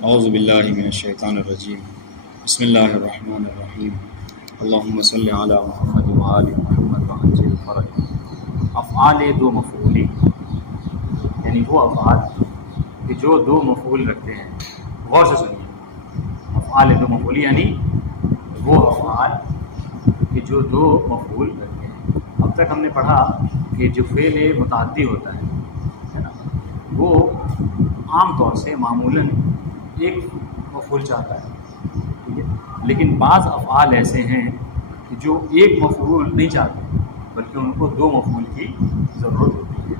اعوذ باللہ من الشیطان الرجیم بسم اللہ الرحمن الرحیم اللہم صلی علی محمد وآل محمد وعجل الفرج۔ افعال دو مفعولی یعنی وہ افعال کہ جو دو مفعول رکھتے ہیں۔ غور سے سنیے، افعال دو مفعولی یعنی وہ افعال کہ جو دو مفعول رکھتے ہیں۔ اب تک ہم نے پڑھا کہ جو فعل متعدی ہوتا ہے نا، وہ عام طور سے معمولاً ایک مفعول چاہتا ہے، ٹھیک ہے، لیکن بعض افعال ایسے ہیں کہ جو ایک مفعول نہیں چاہتے بلکہ ان کو دو مفعول کی ضرورت ہوتی ہے۔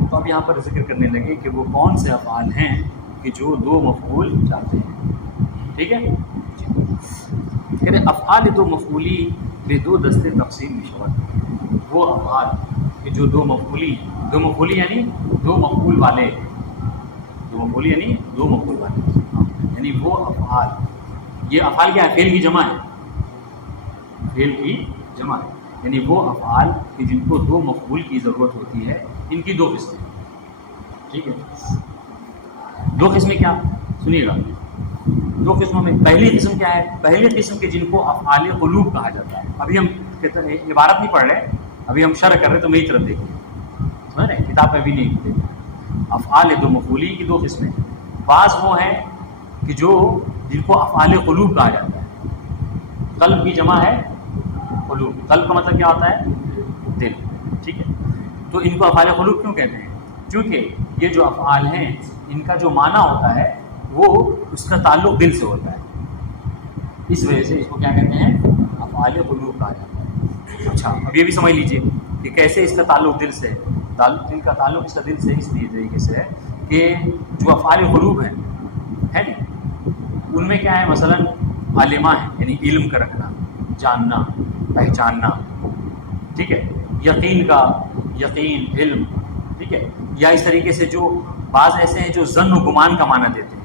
تو اب یہاں پر ذکر کرنے لگے کہ وہ کون سے افعال ہیں کہ جو دو مفعول چاہتے ہیں، ٹھیک ہے۔ کہتے ہیں افعال دو مفعولی بے دو دستے تقسیم مشورت، وہ افعال کہ جو دو مفعولی یعنی دو مفعول والے، دو مفعولی یعنی دو مفعول والے، یعنی وہ افعال، یہ افعال کیا ہے؟ فعل کی جمع ہے، فعل کی جمع ہے، یعنی وہ افعال کہ جن کو دو مفعول کی ضرورت ہوتی ہے، ان کی دو قسمیں، ٹھیک ہے۔ دو قسمیں کیا؟ سنیے گا، دو قسموں میں پہلی قسم کیا ہے؟ پہلی قسم کے جن کو افعال قلوب کہا جاتا ہے۔ ابھی ہم عبارت نہیں پڑھ رہے، ابھی ہم شرح کر رہے تو میری طرف دیکھیں، سمجھ رہے ہیں؟ کتاب میں بھی نہیں دیکھیں۔ افعال دو مفعولی کی دو قسمیں، بعض وہ ہیں کہ جن کو افعال قلوب کہا جاتا ہے۔ قلب کی جمع ہے قلوب، قلب کا مطلب کیا ہوتا ہے؟ دل، ٹھیک ہے۔ تو ان کو افعال قلوب کیوں کہتے ہیں؟ کیونکہ یہ جو افعال ہیں ان کا جو معنی ہوتا ہے وہ اس کا تعلق دل سے ہوتا ہے، اس وجہ سے اس کو کیا کہتے ہیں؟ افعال قلوب کہا جاتا ہے۔ اچھا، اب یہ بھی سمجھ لیجئے کہ کیسے اس کا تعلق دل سے ہے۔ دل کا تعلق اس کا دل سے اس لیے طریقے سے ہے کہ جو افعال قلوب ہیں ہے نا، ان میں کیا ہے؟ مثلاً علمہ ہے یعنی علم کا رکھنا، جاننا، پہچاننا، ٹھیک ہے، یقین کا یقین، علم، ٹھیک ہے، یا اس طریقے سے جو بعض ایسے ہیں جو ظن و گمان کا معنی دیتے ہیں،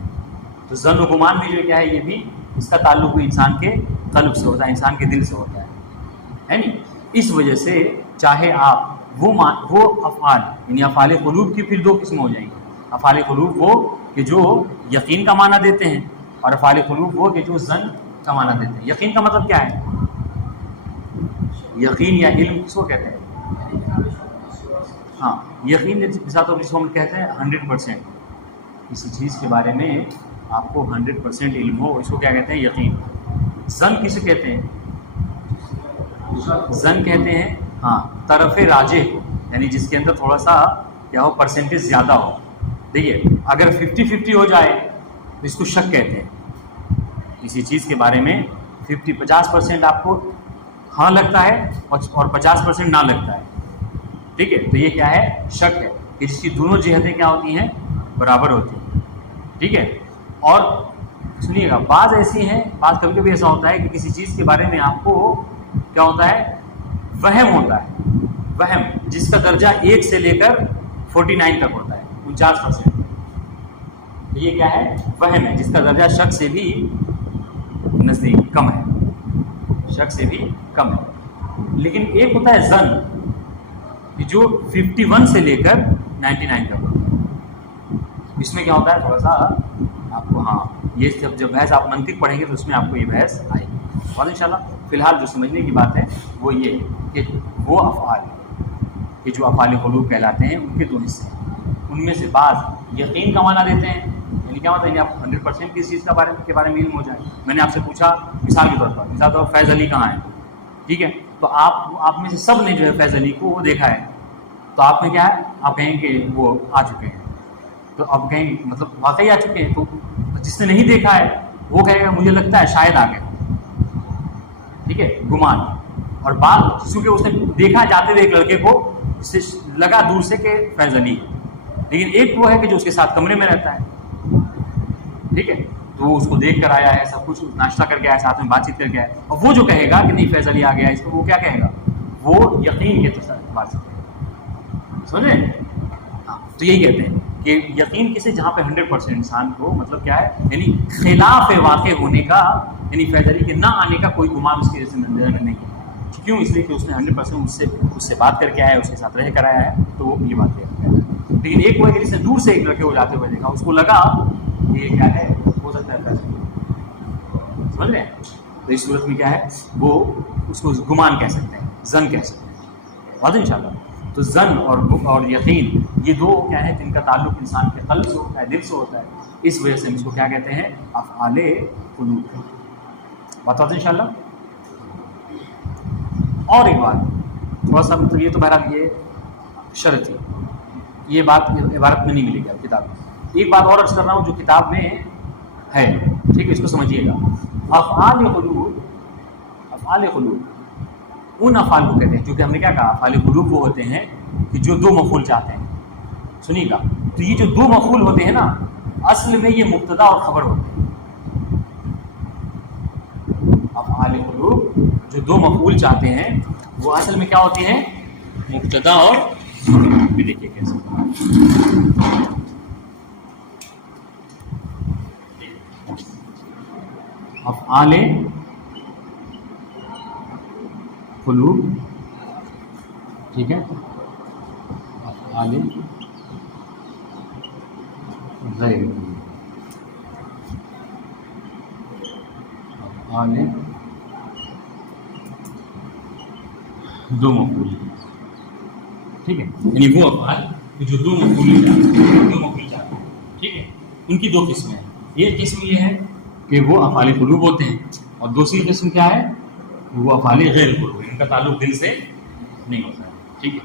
تو ظن و گمان بھی جو کیا ہے، یہ بھی اس کا تعلق بھی انسان کے قلب سے ہوتا ہے، انسان کے دل سے ہوتا ہے نا۔ اس وجہ سے چاہے آپ وہ افعال یعنی افعال قلوب کی پھر دو قسم ہو جائیں گے۔ افعال قلوب وہ کہ جو یقین کا معنی دیتے ہیں، اور افعال قلوب وہ کہ جو ظن کا معنی دیتے ہیں۔ یقین کا مطلب کیا ہے؟ یقین یا علم کس کو کہتے ہیں؟ ہاں، یقین جس کو ہم کہتے ہیں 100%، کسی چیز کے بارے میں آپ کو 100% علم ہو، اس کو کیا کہتے ہیں؟ یقین۔ ظن کسے کہتے ہیں؟ ظن کہتے ہیں ہاں طرف راجح ہو، یعنی جس کے اندر تھوڑا سا کیا ہو، پرسنٹیج زیادہ ہو۔ دیکھیے اگر 50-50 ہو جائے تو اس کو شک کہتے ہیں۔ کسی چیز کے بارے میں 50% آپ کو ہاں لگتا ہے اور 50% نہ لگتا ہے، ٹھیک ہے، تو یہ کیا ہے؟ شک ہے، کہ جس کی دونوں جہتیں کیا ہوتی ہیں؟ برابر ہوتی ہیں، ٹھیک ہے۔ اور سنیے گا، بعض ایسی ہیں، بعض کبھی کبھی ایسا ہوتا ہے کہ کسی چیز کے بارے میں آپ کو کیا ہوتا ہے؟ وہم ہوتا ہے، وہم جس کا درجہ 1 سے لے کر 49 تک ہوتا ہے، 49%۔ یہ کیا ہے؟ وہم ہے، جس کا درجہ شک سے بھی نزدیک کم ہے، شک سے بھی کم ہے۔ لیکن ایک ہوتا ہے ظن جو 51 سے لے کر 99 تک ہوتا ہے۔ اس میں کیا ہوتا ہے؟ تھوڑا سا آپ کو ہاں یہ جب بحث آپ منطق پڑھیں گے تو اس میں آپ کو یہ بحث آئے گی اور انشاءاللہ فی الحال جو سمجھنے کی بات ہے وہ یہ کہ وہ افعال کہ جو افعال قلوب کہلاتے ہیں ان کے دو حصے ہیں۔ ان میں سے بعض یقین کا معنی دیتے ہیں، یعنی کیا ہوتا ہے؟ آپ 100% کسی چیز کے بارے میں علم ہو جائے۔ میں نے آپ سے پوچھا مثال کے طور پر فیض علی کہاں ہے، ٹھیک ہے، تو آپ میں سے سب نے جو ہے فیض علی کو وہ دیکھا ہے، تو آپ نے کیا ہے؟ آپ کہیں کہ وہ آ چکے ہیں، تو اب کہیں مطلب واقعی آ چکے ہیں، تو جس نے نہیں دیکھا ہے وہ کہے گا مجھے لگتا ہے شاید آ گئے، ٹھیک ہے، گمان۔ اور بات چونکہ اس نے دیکھا جاتے ہوئے ایک لڑکے کو، اس سے لگا دور سے کہ فیض علی، لیکن ایک وہ ہے کہ جو اس کے ساتھ کمرے میں رہتا ہے، ٹھیک ہے، تو وہ اس کو دیکھ کر آیا ہے، سب کچھ ناشتہ کر کے آیا، ساتھ میں بات چیت کر کے آیا، اور وہ جو کہے گا کہ نہیں فیض علی آ گیا اس کو، وہ کیا کہے گا؟ وہ یقین کے اعتبار سے کہے گا، سمجھے؟ ہاں، تو یہی کہتے ہیں کہ یقین کسے؟ جہاں پہ 100% انسان کو مطلب کیا ہے؟ یعنی خلاف واقع ہونے کا، یعنی فیض علی کے نہ آنے کا کوئی گمان اس کے ذہن میں نہیں ہے۔ کیوں؟ اس لیے کہ اس نے 100% اس سے بات کر کے آیا ہے، اس کے ساتھ رہ کر آیا ہے، تو وہ یہ بات کہتا ہے۔ لیکن ایک وہ ہے کہ جس نے دور سے ایک لڑکے کو جاتے ہوئے دیکھا، اس کو لگا کہ یہ کیا ہے، ہو سکتا ہے فیض علی، سمجھ رہے ہیں؟ تو اس صورت میں کیا ہے وہ اس کو گمان کہہ سکتے ہیں، ظن کہہ سکتے ہیں، واضح ان شاء اللہ. تو ظن اور یقین یہ دو کیا ہے جن کا تعلق انسان کے قلب سے ہوتا ہے، دل سے ہوتا ہے، اس وجہ سے ہم اس کو کیا کہتے ہیں؟ افعال قلوب. بات ہوتی ہے ان شاء اللہ. اور ایک بات تھوڑا سا، مطلب یہ تو بہرحال یہ شرط ہے، یہ بات عبارت میں نہیں ملے گی کتاب میں. ایک بات اور عرض کر رہا ہوں جو کتاب میں ہے، ٹھیک ہے، اس کو سمجھیے گا. افعال قلوب، افعال قلوب ان افعال کو کہتے ہیں، کیونکہ ہم نے کیا کہا افعال قلوب وہ ہوتے ہیں کہ جو دو مفعول چاہتے ہیں. سنیے گا، تو یہ جو دو مفعول ہوتے ہیں نا، اصل میں یہ مبتدا اور خبر ہوتے ہیں. افعال قلوب جو دو مفعول چاہتے ہیں وہ اصل میں کیا ہوتے ہیں؟ مبتدا اور خبر. بھی دیکھیے کیسے افعال قلوب، ٹھیک ہے، افعال غیر قلوب، افعال دو مفعول، ٹھیک ہے، یعنی وہ افعال جو دو مفعول چاہتے ہیں، ٹھیک ہے. ان کی دو قسمیں ہیں. ایک قسم یہ ہے کہ وہ افعال قلوب ہوتے ہیں، اور دوسری قسم کیا ہے؟ وہ افعال غیر قلوب، ان کا تعلق دل سے نہیں ہوتا ہے، ٹھیک ہے.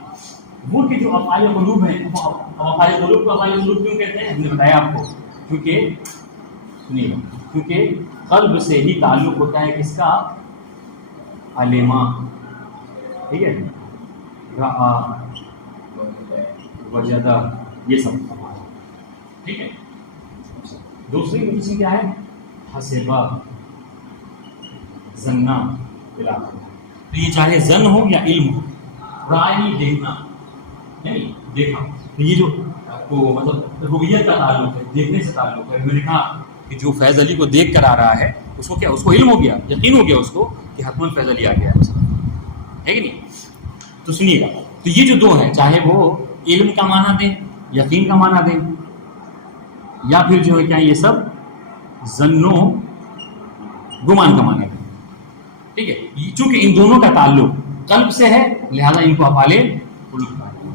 وہ کہ جو افعال قلوب ہیں، افعال قلوب کو افعال قلوب کیوں کہتے ہیں؟ ہم نے بتایا آپ کو، کیونکہ قلب سے ہی تعلق ہوتا ہے کس کا؟ علما، ٹھیک ہے، رعا، وجدہ، یہ سب ٹھیک ہے. دوسری قسم کیا ہے؟ حسبہ، ظنہ، علاقہ. تو یہ چاہے ظن ہو یا علم ہو، رائے دیکھنا، نہیں دیکھا، تو یہ جو کو مطلب رؤیت کا تعلق ہے، دیکھنے سے تعلق ہے. میں نے کہا کہ جو فیض علی کو دیکھ کر آ رہا ہے اس کو کیا، اس کو علم ہو گیا، یقین ہو گیا اس کو کہ حتماً فیض علی آ گیا ہے کہ نہیں. تو سنیے گا، تو یہ جو دو ہیں، چاہے وہ علم کا معنی دیں، یقین کا معنی دیں، یا پھر جو ہے کیا یہ سب ظن و گمان کا معنی دیں، ٹھیک ہے. چونکہ ان دونوں کا تعلق قلب سے ہے لہذا ان کو افعال قلوب کہا جاتا ہے،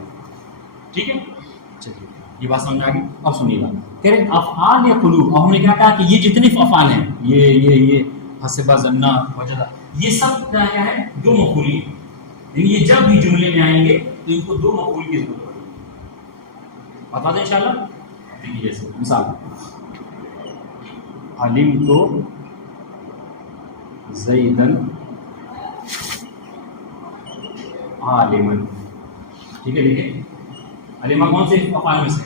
ٹھیک ہے. چلیے یہ بات سمجھ آ گئی. اب سنیے گا، کہہ رہے افعال قلوب، اور ہم نے کیا کہا کہ یہ جتنے افعال ہیں، یہ حسبہ، ظنہ، وجدہ، یہ سب کیا ہے؟ دو مفعول ہیں. یعنی یہ جب بھی جملے میں آئیں گے تو ان کو دو مفعول کی ضرورت پڑے گی. بتا دیں انشاءاللہ. دیکھیے جیسے مثال، علم تو زیدن عالمن، ٹھیک ہے. دیکھیں علمہ کون سے افعال میں سے؟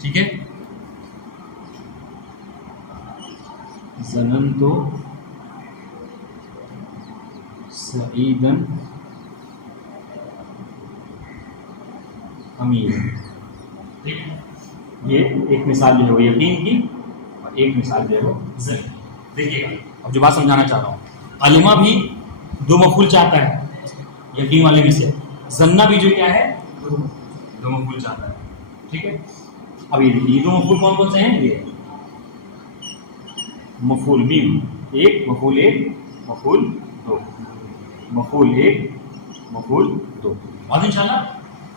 ٹھیک ہے. ظنن تو سعیدن امین، ٹھیک ہے. یہ ایک مثال جو ہے وہ یقین کی، اور ایک مثال جو ہے وہ ظن. دیکھیے گا اب جو بات سمجھانا چاہ رہا ہوں، علمہ بھی دو مفعول چاہتا ہے یقین والے میں سے، ظنہ بھی جو کیا ہے دو مفعول چاہتا ہے، ٹھیک ہے. اب یہ دو مفعول کون کون سے ہیں؟ یہ مفعول بھی ایک، مفعول ایک، مفعول دو، مفعول ایک، مفعول دو. بات انشاءاللہ.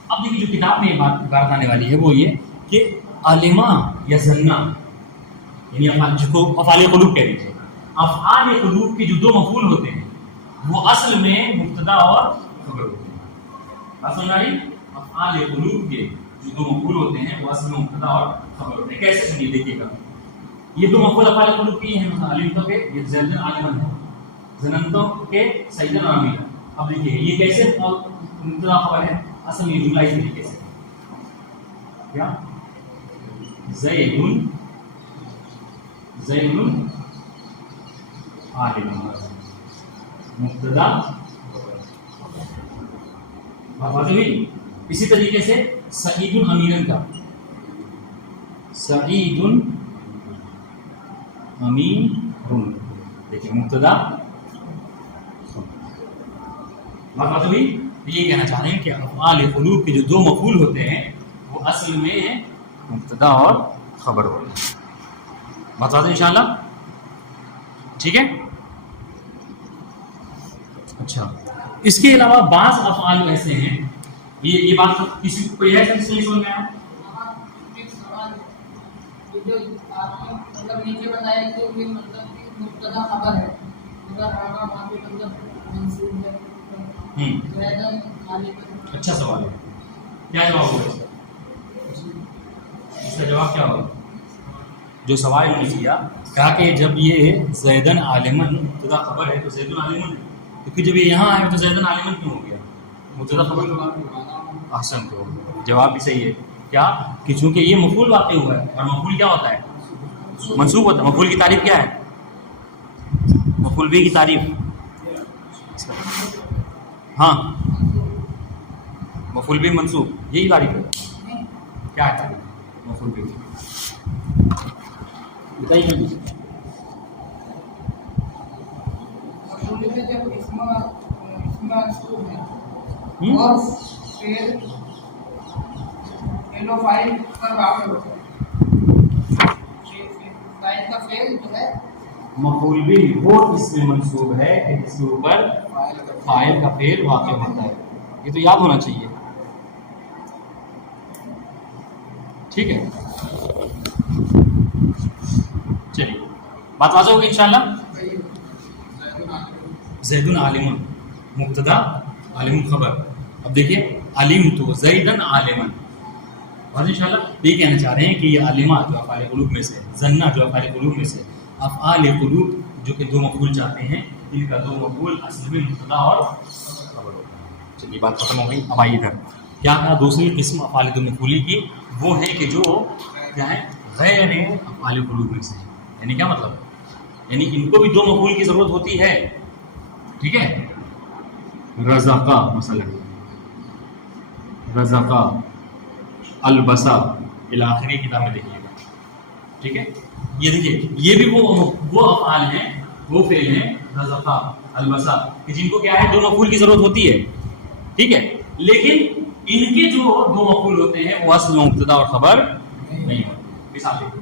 اب دیکھیے جو کتاب میں یہ بات آنے والی ہے وہ یہ کہ علمہ یا ظنہ، یعنی جس کو افعال قلوب کہہ دیجیے، افعال قلوب کے جو دو مفعول ہوتے ہیں وہ اصل میں مبتدا اور خبر ہوتے ہیں. بات سمجھ آ رہی؟ افعال قلوب کے جو دو مفعول ہوتے ہیں وہ اصل میں مبتدا اور خبر ہوتے ہیں. کیسے سنیے، دیکھیے گا. یہ دو مفعول افعال قلوب کے ہیں، مثلا علمتو کے یہ زیدن عالمن ہے، ظننتو کے سعیدن آمین. اب دیکھیے یہ کیسے مبتدا خبر ہے؟ اصل میں جملہ اس طریقے سے کیا، زیدن عالمن، مبتدا واضح. اسی طریقے سے سعید امیرن کا، سعید امین، دیکھیے مبتدا بات ہوئی. یہ کہنا چاہ رہے ہیں کہ افعال قلوب کے جو دو مفعول ہوتے ہیں وہ اصل میں مبتدا اور خبر ہوگا. بتا دیں انشاءاللہ. ٹھیک ہے. اچھا اس کے علاوہ بعض افعال ایسے ہیں, یہ بات کسی کو کوئی ہے جس سے نہیں سمجھ میں آیا؟ جو آپ نے مطلب نیچے بتایا کہ یہ مطلب مبتدا خبر ہے, اگر آگا وہاں پہ مطلب منصوب ہے. اچھا سوال ہے. کیا جواب ہوگا اس کا جواب کیا ہوگا؟ جو سوال نے کیا کہا کہ جب یہ زیدن عالمن مبتدا خبر ہے تو زیدن عالمن, کیونکہ جب یہ یہاں آئے تو زیدن عالمن کیوں ہو گیا؟ مبتدا خبر. احسن, تو جواب بھی صحیح ہے. کیا کہ چونکہ یہ مفعول واقع ہوا ہے, اور مفعول کیا ہوتا ہے؟ منصوب ہوتا ہے. مفعول کی تعریف کیا ہے؟ مفعول بھی کی تعریف, ہاں مفعول بھی منصوب, یہی تعریف ہے. کیا ہے تعریف مفعول بھی؟ بتائیے. جب اسم منصوب ہے اور فعل و فاعل پر واقع ہوتا ہے, فاعل کا فعل جو ہے مفعول بھی وہ اس میں منصوب ہے کہ جس کے اوپر فاعل کا فعل واقع ہوتا ہے. یہ تو یاد ہونا چاہیے. ٹھیک ہے, چلیے بات واضح ہوگی انشاءاللہ. زیدن عالمن مبتدا, عالم خبر. اب دیکھیے علیم تو زیدن عالمن, اور انشاءاللہ یہ کہنا چاہ رہے ہیں کہ یہ عالمہ جو افعال قلوب میں سے, زنہ جو افعال قلوب میں سے, افعال قلوب جو کہ دو مفعول چاہتے ہیں, ان کا دو مفعول اصل میں مبتدا اور خبر ہوتا ہے. چلیے بات ختم ہو گئی. اب آئیے ادھر. کیا کہا دوسری قسم افعال دو مفعولی کی وہ ہے کہ جو کیا ہے غیر افعال قلوب میں سے. یعنی کیا مطلب؟ یعنی ان کو بھی دو مفعول کی ضرورت ہوتی ہے. ٹھیک ہے. رزقا مثلا, رزقا, البسا الاخری کتاب میں دیکھیے گا. ٹھیک ہے. یہ دیکھیے یہ بھی وہ افعال ہیں, وہ فعل ہیں رزقا البسا کہ جن کو کیا ہے دو مفعول کی ضرورت ہوتی ہے. ٹھیک ہے. لیکن ان کے جو دو مفعول ہوتے ہیں وہ اصل میں مبتدا اور خبر نہیں ہوتے. مثال دیکھیے,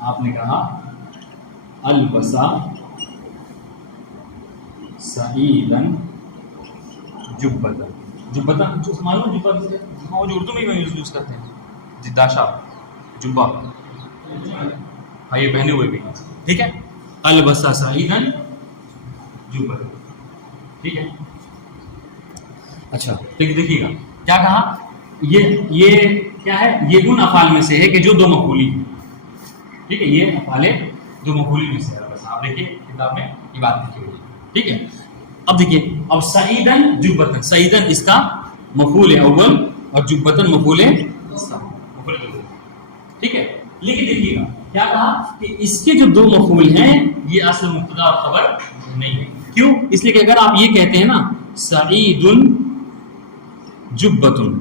آپ نے کہا البسا سعیدن جبتن. جبتن معلوم جبہ وہ جو اردو میں یوز کرتے ہیں, جداشا جبہ, بھائی پہنے ہوئے بھی. ٹھیک ہے. البسا سعیدن جبتن. ٹھیک ہے. اچھا دیکھیے گا کیا کہا, یہ کیا ہے, یہ ان افعال میں سے ہے کہ جو دو مفعولی ہیں. ٹھیک ہے. یہ افعال دو مفعولی میں سے ہے. بس آپ دیکھیے کتاب میں یہ بات لکھی ہوئی ہے. ٹھیک ہے. اب دیکھیے, اب سعیدن جبتن, سعیدن اس کا مفعول اول اور جبتن مفعول دوم. ٹھیک ہے. لیکن دیکھیے گا کیا کہا کہ اس کے جو دو مفعول ہیں یہ اصل مبتدا اور خبر نہیں ہے. کیوں؟ اس لیے کہ اگر آپ یہ کہتے ہیں نا سعیدن جبتن,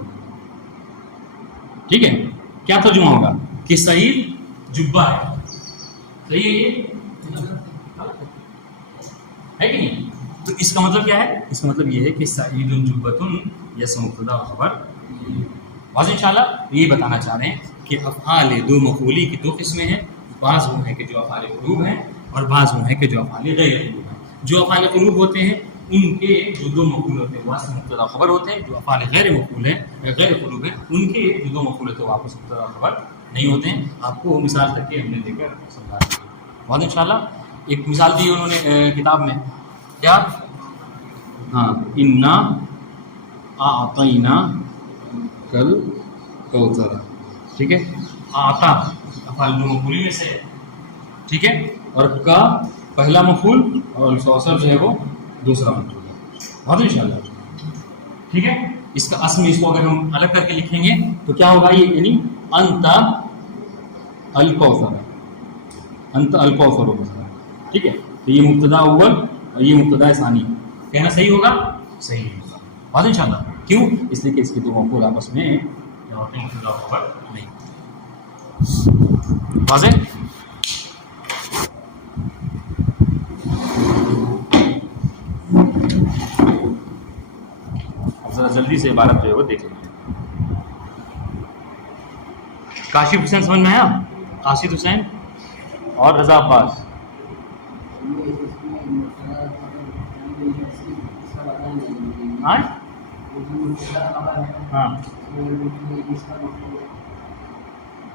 ٹھیک ہے, کیا ترجمہ ہوگا کہ سعید جبہ ہے. صحیح ہے کہ نہیں؟ تو اس کا مطلب کیا ہے؟ اس کا مطلب یہ ہے کہ سعید جبتن یہ مبتدا و خبر. واضح انشاءاللہ. یہ بتانا چاہ رہے ہیں کہ افعال دو مفعولی کی دو قسمیں ہیں. بعض وہ ہیں کہ جو افعال قلوب ہیں اور بعض وہ ہیں کہ جو افعال غیر قلوب ہیں. جو افعال قلوب ہوتے ہیں ان کے جو دو مفعول ہوتے ہیں وہ اصل مبتدا خبر ہوتے ہیں. جو افعال غیر مفعول ہیں غیر قلوب ہیں ان کے جو دو مفعول ہوتے ہیں وہ آپس مبتدا خبر نہیں ہوتے ہیں. آپ کو مثال کر کے ہم نے دے کر سمجھا دیا. واضح انشاءاللہ. ایک مثال دی انہوں نے کتاب میں, کیا, ہاں, انا اعطینا کل کوثر. ٹھیک ہے. آتا افعال دو مفعولی میں سے, ٹھیک ہے, اور کا پہلا مفعول اور الکوثر جو ہے وہ دوسرا مفعول ہے. واضح انشاءاللہ. ٹھیک ہے. اس کا اصل میں اس کو اگر ہم الگ کر کے لکھیں گے تو کیا ہوگا, یہ یعنی انت الکوثر, انت الکوثر ہوگا. ٹھیک ہے. تو یہ مبتدا اول اور یہ مبتدا ثانی. کہنا صحیح ہوگا؟ صحیح ہوگا. واضح انشاءاللہ. کیوں؟ اس لیے کہ اس کے دو مفعول آپس میں مبتدا خبر نہیں. واضح. ذرا جلدی سے عبارت جو ہے وہ دیکھ لیں. کاشف حسین سمجھ میں آیا؟ قاصد حسین اور رضا عباس. ہاں ہاں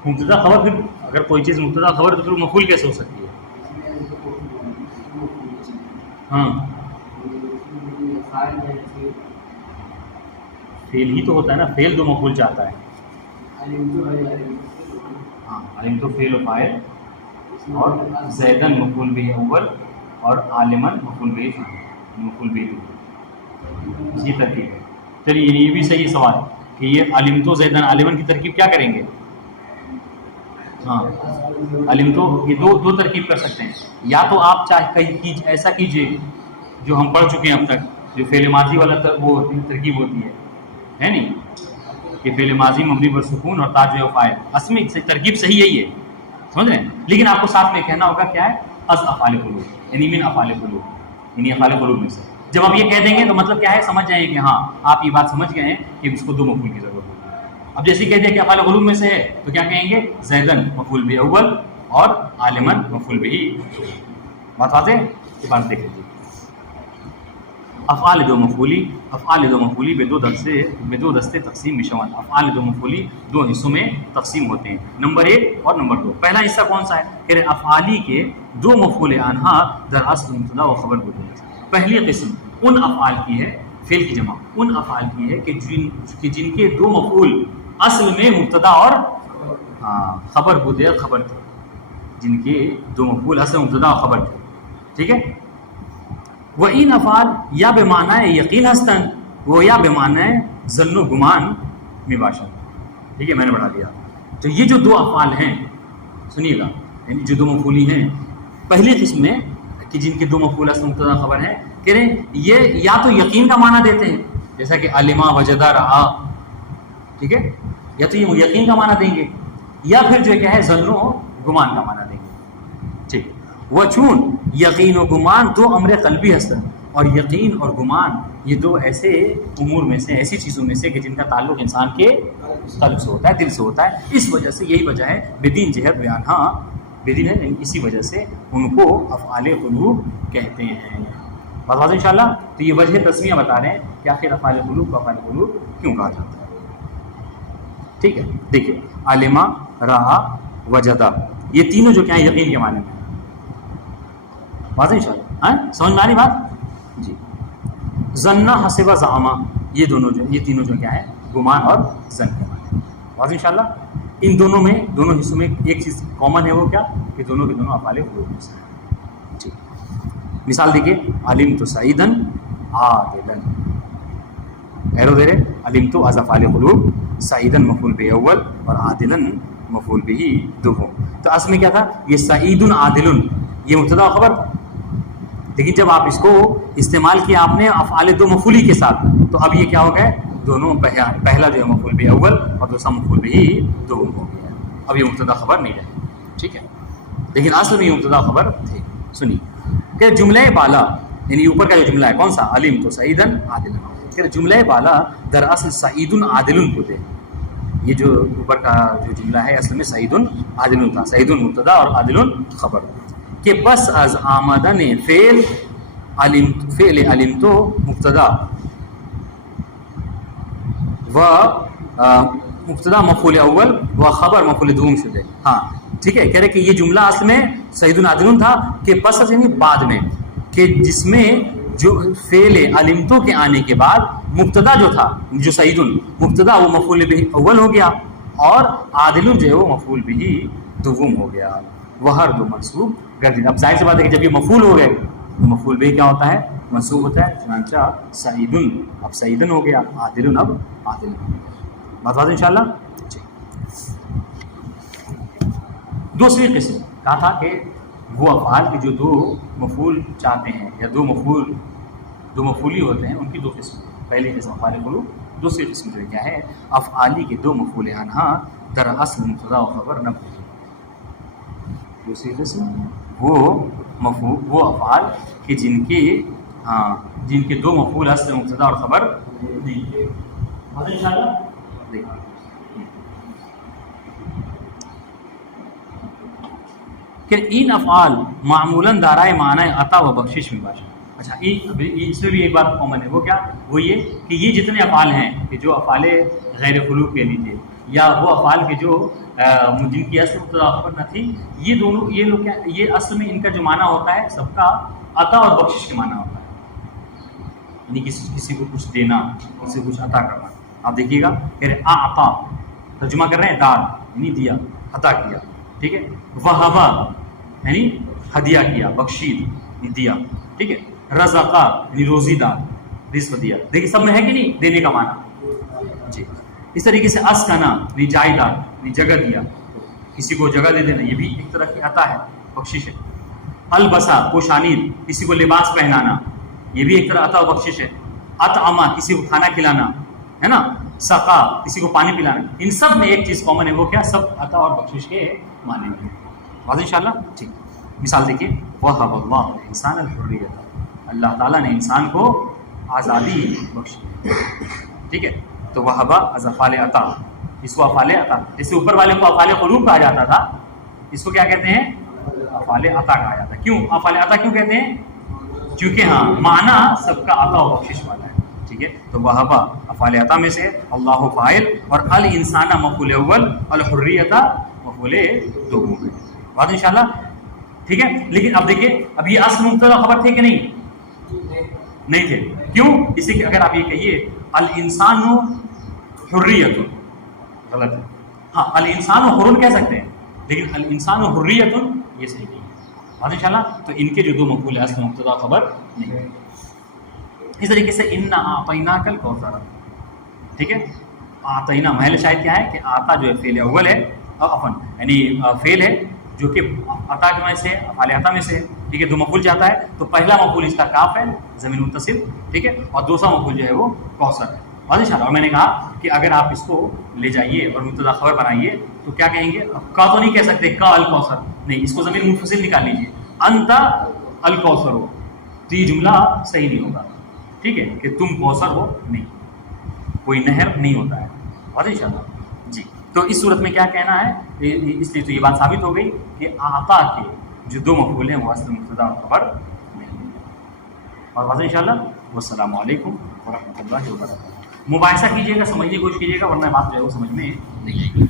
مبتدا خبر، پھر اگر کوئی چیز مبتدا خبر تو پھر مفعول کیسے ہو سکتی ہے؟ ہاں فعل ہی تو ہوتا ہے نا، فعل تو مفعول چاہتا ہے. ہاں علم تو فعل و فاعل اور زیدن مفعول بھی اول اور عالمن مفعول بھی مفعول بھی یہ ترکیب ہے. چلیے یہ بھی صحیح سوال کہ یہ علم تو زیدن عالمن کی ترکیب کیا کریں گے؟ ہاں علم تو یہ دو ترکیب کر سکتے ہیں. یا تو آپ چاہے ایسا کیجئے جو ہم پڑھ چکے ہیں اب تک، جو فعل ماضی والا وہ ترکیب ہوتی ہے نہیں کہ فعل ماضی مبنی پر سکون اور تاج و فاعل، اصل میں ترکیب صحیح یہی ہے، سمجھ رہے ہیں؟ لیکن آپ کو ساتھ میں کہنا ہوگا کیا ہے؟ از افعال قلوب، یعنی من افعال قلوب، یعنی افعال قلوب میں سے. جب آپ یہ کہہ دیں گے تو مطلب کیا ہے؟ سمجھ جائیں کہ ہاں آپ یہ بات سمجھ گئے ہیں کہ اس کو دو مفعول کی ضرورت ہوگی. اب جیسے کہہ دیا کہ افعال قلوب میں سے ہے تو کیا کہیں گے؟ زیدن مفعول بھی اول اور عالمن مفعول بھی. بات واضح ہے؟ یہ بات دیکھ لیجیے. افعال دو مفعولی بے دو دستے تقسیم بشون. افعال دو مفعولی دو حصوں میں تقسیم ہوتے ہیں، نمبر 1 اور نمبر 2. پہلا حصہ کون سا ہے؟ کہ افعالی کے دو مفعول آنہا در اصل مبتدا و خبر ہوتے ہیں. پہلی قسم ان افعال کی ہے، فعل کی جمع ان افعال کی ہے کہ جن کے دو مفعول اصل میں مبتدا اور خبر ہوتے ہیں، خبر تھے، جن کے دو مفعول اصل مبتدا اور خبر تھے. ٹھیک ہے. وہ ان افعال یا بے معنی یقین ہستن وہ یا بے معنی ظن و گمان میں باشن. ٹھیک ہے، میں نے بڑھا دیا. تو یہ جو دو افعال ہیں سنیے گا، یعنی جو دو مفعولی ہیں پہلی قسم میں کہ جن کے دو مفعول اصل مبتدا خبر ہیں، کہہ رہے ہیں یہ یا تو یقین کا معنی دیتے ہیں جیسا کہ علما وجدہ رعا، ٹھیک ہے، یا تو یہ یقین کا معنی دیں گے یا پھر جو کیا ہے ظن و گمان کا معنی دیں گے. ٹھیک. وہ چون یقین و گمان دو امر قلبی ہستن، اور یقین اور گمان یہ دو ایسے امور میں سے، ایسی چیزوں میں سے کہ جن کا تعلق انسان کے قلب سے ہوتا ہے، دل سے ہوتا ہے. اس وجہ سے یہی وجہ ہے بدین جہت بیان، ہاں بدین ہے اسی وجہ سے ان کو افعال قلوب کہتے ہیں. بات واضح انشاءاللہ. تو یہ وجہ تسمیہ بتا رہے ہیں کہ آخر افعال قلوب کو افعال قلوب کیوں کہا جاتا ہے. ٹھیک ہے. دیکھیے علما رعا وجدہ یہ تینوں جو کیا ہیں یقین کے معنی میں. واضح انشاءاللہ. ہاں سمجھ میں آ رہی بات؟ جی. ظن حسب زعما یہ دونوں جو یہ تینوں جو کیا ہے گمان اور ظن کے معنی. واضح انشاءاللہ. ان دونوں میں دونوں حصوں میں ایک چیز کامن ہے، وہ کیا کہ دونوں کے دونوں افعال قلوب میں سے ہیں. ٹھیک. مثال دیکھیے علم تو سعیدن عادلن، ایرو دے رہے علم تو از افعال قلوب سعیدن مفعول به اول اور عادلن مفعول به دوم. تو اصل میں کیا تھا؟ یہ سعیدن عادلن یہ مبتدا و خبر تھا، لیکن جب آپ اس کو استعمال کیا آپ نے افعال دو مفعولی کے ساتھ تو اب یہ کیا ہو گئے؟ دونوں پہلا جو ہے مفعول به اول اور دوسرا مفعول به دوم ہو گیا. اب یہ مبتدا خبر نہیں رہے. ٹھیک ہے. لیکن اصل میں یہ مبتدا خبر تھے. سنیے کہ جملہ بالا یعنی اوپر کا جو جملہ ہے کون سا؟ علم تو سعیدن عادلن، کہ جملہ بالا در اصل سعیدن عادلن کو دے. یہ جو اوپر کا جو جملہ ہے اصل میں سعیدن عادلن تھا، سعیدن مبتدا اور عادلن خبر. کہ بس از آمدن فعل علم تو مبتدا و مبتدا مفعول اول و خبر مفعول دوم شدے. ہاں ٹھیک ہے. کہہ رہے کہ یہ جملہ اصل میں سعید عادلن تھا کہ بس یعنی بعد میں، کہ جس میں جو فعل علمتو کے آنے کے بعد مبتدا جو تھا جو سعید مبتدا وہ مفعول به اول ہو گیا اور عادل جو ہے وہ مفعول به دوم ہو گیا. وہ ہر دو منصوب گردید. اب ظاہر سی بات ہے کہ جب یہ مفعول ہو گئے تو مفعول به کیا ہوتا ہے؟ منصوب ہوتا ہے. چنانچہ سعید اب سعیدن ہو گیا، عادل اب عادل ہو گیا. بات واضح انشاءاللہ. دوسری قسم کہا تھا کہ وہ افعال کے جو دو مفعول چاہتے ہیں یا دو مفعولی ہوتے ہیں ان کی دو قسم. پہلی قسم افعال قلوب، دوسری قسم جو کیا ہے افعالی کے دو مفعول انہا در اصل مبتدا و خبر نہ ہو. دوسری قسم وہ افعال کہ جن کے دو مفعول اصل مبتدا اور خبر نہیں. انشاءاللہ کہ ان افعال معمولاً دارائے معنی عطا و بخشش میں باشا. اچھا اس میں بھی ایک بات کامن ہے، وہ کیا؟ وہ یہ کہ یہ جتنے افعال ہیں کہ جو افعال غیر خلوق کہہ لیجیے یا وہ افعال کے جو جن کی اصل مبتدا خبر نہ تھی، یہ دونوں یہ لوگ کیا، یہ اصل میں ان کا جو معنی ہوتا ہے سب کا عطا اور بخشش کے معنی ہوتا ہے، یعنی کسی کو کچھ دینا، کسی کو کچھ عطا کرنا. آپ دیکھیے گا کہ اعطا ترجمہ کر رہے ہیں دار یعنی دیا، عطا کیا، ٹھیک ہے. وہبا یعنی ہدیہ کیا، بخشید یعنی دیا، ٹھیک ہے. رزقا یعنی روزی دار، رزق دیا. دیکھیے سب میں ہے کہ نہیں دینے کا معنی جی. اس طریقے سے اسکنا یعنی جائیداد یعنی جگہ دیا، کسی کو جگہ دے دینا یہ بھی ایک طرح کی عطا ہے، بخشش ہے. البسا پوشانید، کسی کو لباس پہنانا یہ بھی ایک طرح عطا و بخشش ہے. اطعما کسی کو کھانا کھلانا ہے نا. سقا کسی کو پانی پلانا. ان سب میں ایک چیز کامن ہے، وہ کیا؟ سب عطا اور بخشش کے معنی میں. واضح انشاءاللہ. ٹھیک. مثال دیکھیے، وَهَبَ اللَّهُ الْإِنسَانَ الْحُرِّيَّةَ، اللہ تعالیٰ نے انسان کو آزادی بخشی، ٹھیک ہے. تو وہبا از افعال عطا، اس کو افعال عطا، جیسے اوپر والے کو افعال قلوب کہا جاتا تھا، اس کو کیا کہتے ہیں؟ افعال عطا کہا جاتا ہے. کیوں افعال عطا کیوں کہتے ہیں؟ کیونکہ ہاں معنی سب کا عطا و بخشش والا ہے، ٹھیک ہے. تو وہبا افعال عطا میں سے، اللہ فاعل، اور الانسان مفعول اول، الحریۃ مفعول دوم ہے. بات انشاءاللہ ٹھیک ہے. لیکن اب دیکھیے، اب یہ اصل مبتدا خبر تھے کہ نہیں تھے. کیوں؟ اسی کہ اگر آپ یہ کہیے الانسان حریت، غلط ہے. ہاں الانسان حر کہہ سکتے ہیں، لیکن الانسان حریت یہ صحیح نہیں ہے. بات انشاءاللہ. تو ان کے جو دو مفعول اصل مبتدا خبر نہیں ہے. اس طریقے سے انا اعطیناک الکوثر، ٹھیک ہے. اعطینا محل شاہد کیا ہے کہ آتا جو ہے فعل اول ہے، یعنی فعل ہے جو کہ عطا میں سے، افعال عطا میں سے، ٹھیک ہے. دو مفعول جاتا ہے تو پہلا مفعول اس کا کاف ہے ضمیر متصل، ٹھیک ہے. اور دوسرا مفعول جو ہے وہ کوثر ہے. واضح انشاءاللہ. اور میں نے کہا کہ اگر آپ اس کو لے جائیے اور مبتدا خبر بنائیے تو کیا کہیں گے؟ کا تو نہیں کہہ سکتے کا الکوثر، نہیں، اس کو ضمیر منفصل نکال لیجیے، انت الکوثر ہو، تو یہ جملہ صحیح نہیں ہوگا، ٹھیک ہے. کہ تم کوثر ہو، نہیں، کوئی نہر نہیں ہوتا ہے. واضح انشاءاللہ جی. تو اس صورت میں کیا کہنا ہے؟ اس لیے تو یہ بات ثابت ہو گئی کہ آتا کے جو دو مفعول ہیں وہ اصل مبتدا اور خبر نہیں ہے. اور واضح انشاءاللہ. والسلام علیکم ورحمۃ اللہ وبرکاتہ. مباحثہ کیجیے گا، سمجھنے کی کوشش کیجیے گا، ورنہ بات جو ہے وہ سمجھ میں نہیں آئے گی.